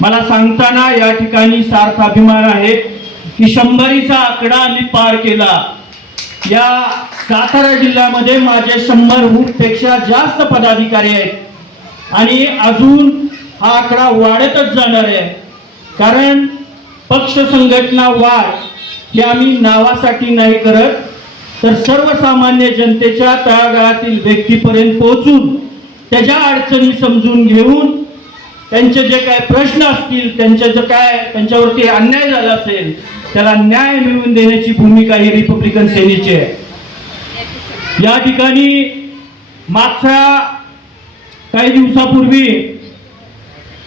मला सांगताना या ठिकाणी सार्थ अभिमान आहे की 100चा आकडा मी पार केला। या सातारा जिल्ह्यामध्ये माझे 100 पेक्षा जास्त पदाधिकारी आहेत आणि अजून हा आकडा वाढतच जाणार आहे। कारण पक्ष संघटना वाढ हे आम्ही नावासाठी नाही करत, तर सर्वसामान्य जनतेच्या तळागाळातील व्यक्तीपर्यंत पोहोचून त्याच्या अडचणी समजून घेऊन त्यांचे जे काय प्रश्न असतील, त्यांच्यावरती अन्याय झाला असेल त्याला न्याय मिळवून देण्याची भूमिका ही रिपब्लिकन सेनेची आहे। या ठिकाणी मागच्या काही दिवसापूर्वी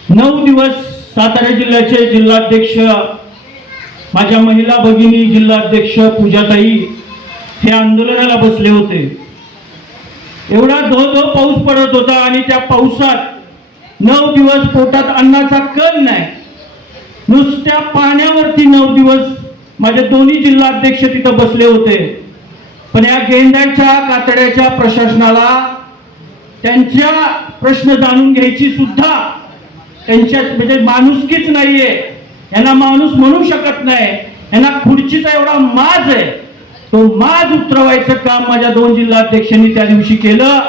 9 दिवस सातारा जिल्ह्याचे जिल्हाध्यक्ष माझ्या महिला भगिनी जिल्हाध्यक्ष पूजाताई हे आंदोलनाला बसले होते। एवढा धो पाऊस पडत होता आणि त्या पावसात 9 दिवस पोटात अन्नाचा कण नाही, नुसत्या पाण्यावरती 9 दिवस माझे दोन्ही जिल्हाध्यक्ष तिथं बसले होते। पण या गेंड्याच्या कातड्याच्या प्रशासनाला त्यांच्या प्रश्न जाणून घ्यायची सुद्धा त्यांच्या म्हणजे माणुसकीच नाहीये। यांना माणूस म्हणू शकत नाही, यांना खुर्चीचा एवढा माज आहे। तो माज उतरवायचं काम माझ्या 2 जिल्हाध्यक्षांनी त्या दिवशी केलं।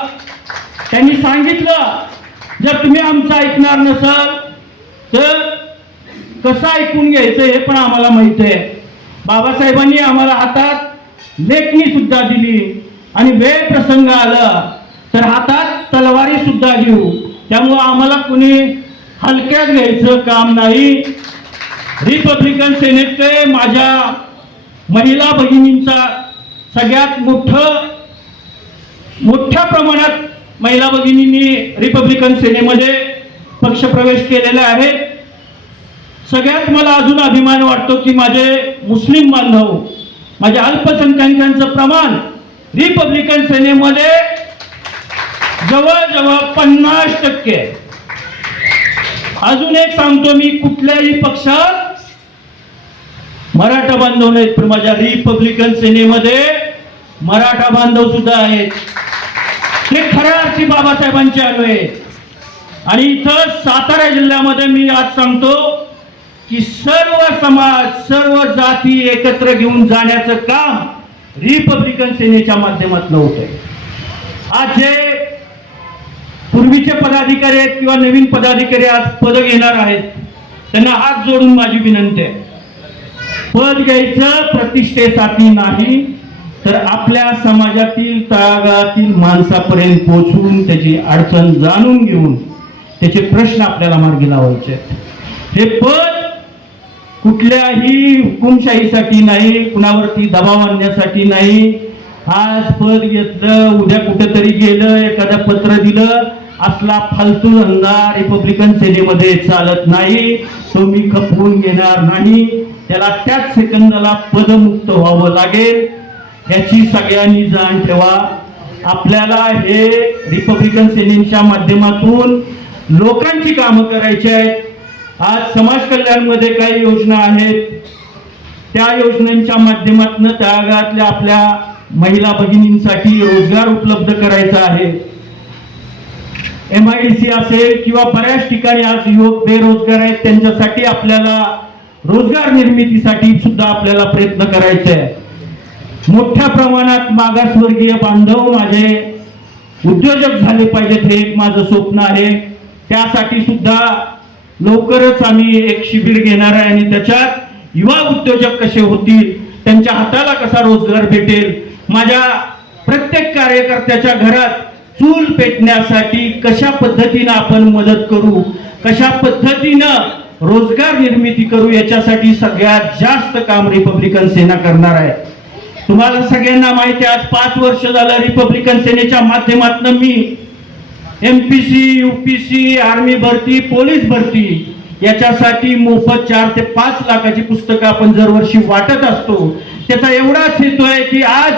त्यांनी सांगितलं, जर तुम्ही आमचं ऐकणार नसाल तर कसं ऐकून घ्यायचं हे पण आम्हाला माहित आहे। बाबासाहेबांनी आम्हाला हातात लेखणी सुद्धा दिली आणि वेळ प्रसंग आला तर हातात तलवारी सुद्धा घेऊ, त्यामुळे आम्हाला कुणी हलक्यात घ्यायचं काम नाही। रिपब्लिकन सेनेचे माझ्या महिला भगिनींचा सगळ्यात मोठ्या प्रमाणात महिला भगिनींनी रिपब्लिकन सेनेमध्ये पक्षप्रवेश केलेला आहे। सगळ्यात मला अजून अभिमान वाटतो की माझे मुस्लिम बांधव, माझ्या अल्पसंख्याकांचं प्रमाण रिपब्लिकन सेनेमध्ये जवळजवळ 50%। अजून एक सांगतो मी, कुठल्याही पक्षात मराठा बांधव नाहीत, पण माझ्या रिपब्लिकन सेनेमध्ये मराठा बांधव सुद्धा आहेत। हे खऱ्या अर्थी बाबासाहेबांचे अनु आहे। आणि इथं सातारा जिल्ह्यामध्ये मी आज सांगतो की सर्व समाज, सर्व जाती एकत्र घेऊन जाण्याचं काम रिपब्लिकन सेनेच्या माध्यमातून होतंय। आज जे पूर्वीचे पदाधिकारी आहेत किंवा नवीन पदाधिकारी आज पद घेणार आहेत, त्यांना हात जोडून माझी विनंती आहे, पद घ्यायचं प्रतिष्ठेसाठी नाही, तर आपल्या समाजातील तळागाळातील माणसापर्यंत पोहोचून त्याची अडचण जाणून घेऊन त्याचे प्रश्न आपल्याला मार्गी लावायचे। हे पद कुठल्याही हुकुमशाहीसाठी नाही, कुणावरती दबाव आणण्यासाठी नाही। आज पद घेतलं, उद्या कुठेतरी गेलं, एखादं पत्र दिलं, असला फालतू धंदा रिपब्लिकन सेनेमध्ये चालत नाही। तो मी खपवून घेणार नाही, त्याला त्याच सेकंदाला पदमुक्त व्हावं लागेल, याची सगळ्यांनी जाण ठेवा। आपल्याला हे रिपब्लिकन सेनेच्या माध्यमातून लोकांची कामं करायची आहेत। आज समाज कल्याणमध्ये काही योजना आहेत, त्या योजनांच्या माध्यमातून तळागाळातल्या आपल्या महिला भगिनींसाठी रोजगार उपलब्ध करायचा आहे। MIDC असेल किंवा बऱ्याच ठिकाणी आज युवक बेरोजगार आहेत, त्यांच्यासाठी आपल्याला रोजगार निर्मितीसाठी सुद्धा आपल्याला प्रयत्न करायचे आहे। मोठ्या प्रमाणात मागासवर्गीय बांधव माझे उद्योजक झाले पाहिजेत, हे एक माझं स्वप्न आहे। त्यासाठी सुद्धा लवकरच आम्ही एक शिबिर घेणार आहे आणि त्याच्यात युवा उद्योजक कसे होतील, त्यांच्या हाताला कसा रोजगार भेटेल, माझ्या प्रत्येक कार्यकर्त्याच्या घरात चूल पेटण्यासाठी कशा पद्धतीने आपण मदत करू, कशा पद्धतीनं रोजगार निर्मिती करू, याच्यासाठी सगळ्यात जास्त काम रिपब्लिकन सेना करणार आहे। तुम्हाला सगळ्यांना माहिती आहे, आज 5 वर्ष झालं रिपब्लिकन सेनेच्या माध्यमातून मी MPC, UPC, आर्मी भरती, पोलीस भरती याच्यासाठी मोफत 4 ते 5 लाखाची पुस्तकं आपण दरवर्षी वाटत असतो। त्याचा एवढाच हेतू आहे की आज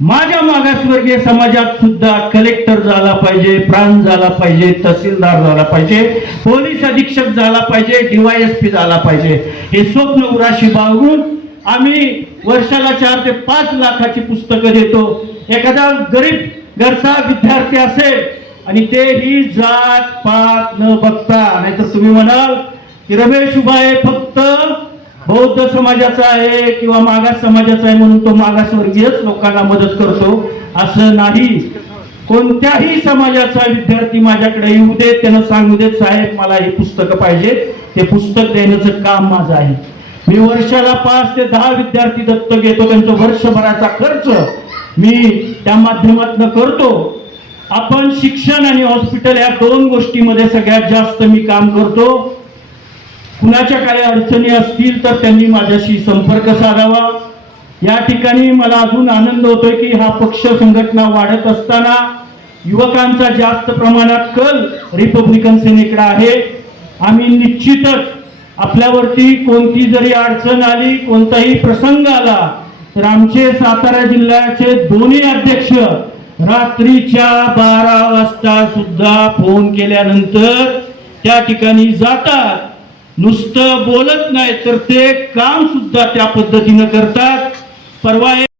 माझ्या मागासवर्गीय समाजात सुद्धा कलेक्टर झाला पाहिजे, प्रांत झाला पाहिजे, तहसीलदार झाला पाहिजे, पोलीस अधीक्षक झाला पाहिजे, DYSP झाला पाहिजे। हे स्वप्न उराशी बाळगून आम्ही वर्षाला 4 ते 5 लाखाची पुस्तकं देतो। एखादा गरीब घरचा विद्यार्थी असेल आणि तेही जात पात न बघता, नाहीतर तुम्ही म्हणाल की रमेश उबाळे फक्त बौद्ध समाजाचा आहे किंवा मागास समाजाचा आहे म्हणून तो मागासवर्गीयच लोकांना मदत करतो असं नाही. कोणत्याही समाजाचा विद्यार्थी माझ्याकडे येऊ दे, त्यानं सांगू देत साहेब मला हे पुस्तक पाहिजे, ते पुस्तक देण्याचं काम माझं आहे. मी वर्षाला 5 ते 10 विद्यार्थी दत्तक घेतो, त्यांचं वर्षभराचा खर्च मी त्या माध्यमातून करतो. आपण शिक्षण आणि हॉस्पिटल या 2 गोष्टीमध्ये सगळ्यात जास्त मी काम करतो. कुणाच्या काही अडचणी असतील तर त्यांनी माझ्याशी संपर्क साधावा. या ठिकाणी मला अजून आनंद होतोय की हा पक्ष संघटना वाढत असताना युवकांचा जास्त प्रमाणात कल रिपब्लिकन सेनेकडे आहे. आम्ही निश्चितच आपल्यावरती कोणती जरी अडचण आली, कोणताही प्रसंग आला तर आमचे सातारा जिल्ह्याचे दोन्ही अध्यक्ष रात्रीच्या 12 वाजता सुद्धा फोन केल्यानंतर त्या ठिकाणी जातात. नुसतं बोलत नाही तर ते काम सुद्धा त्या पद्धतीनं करतात. परवा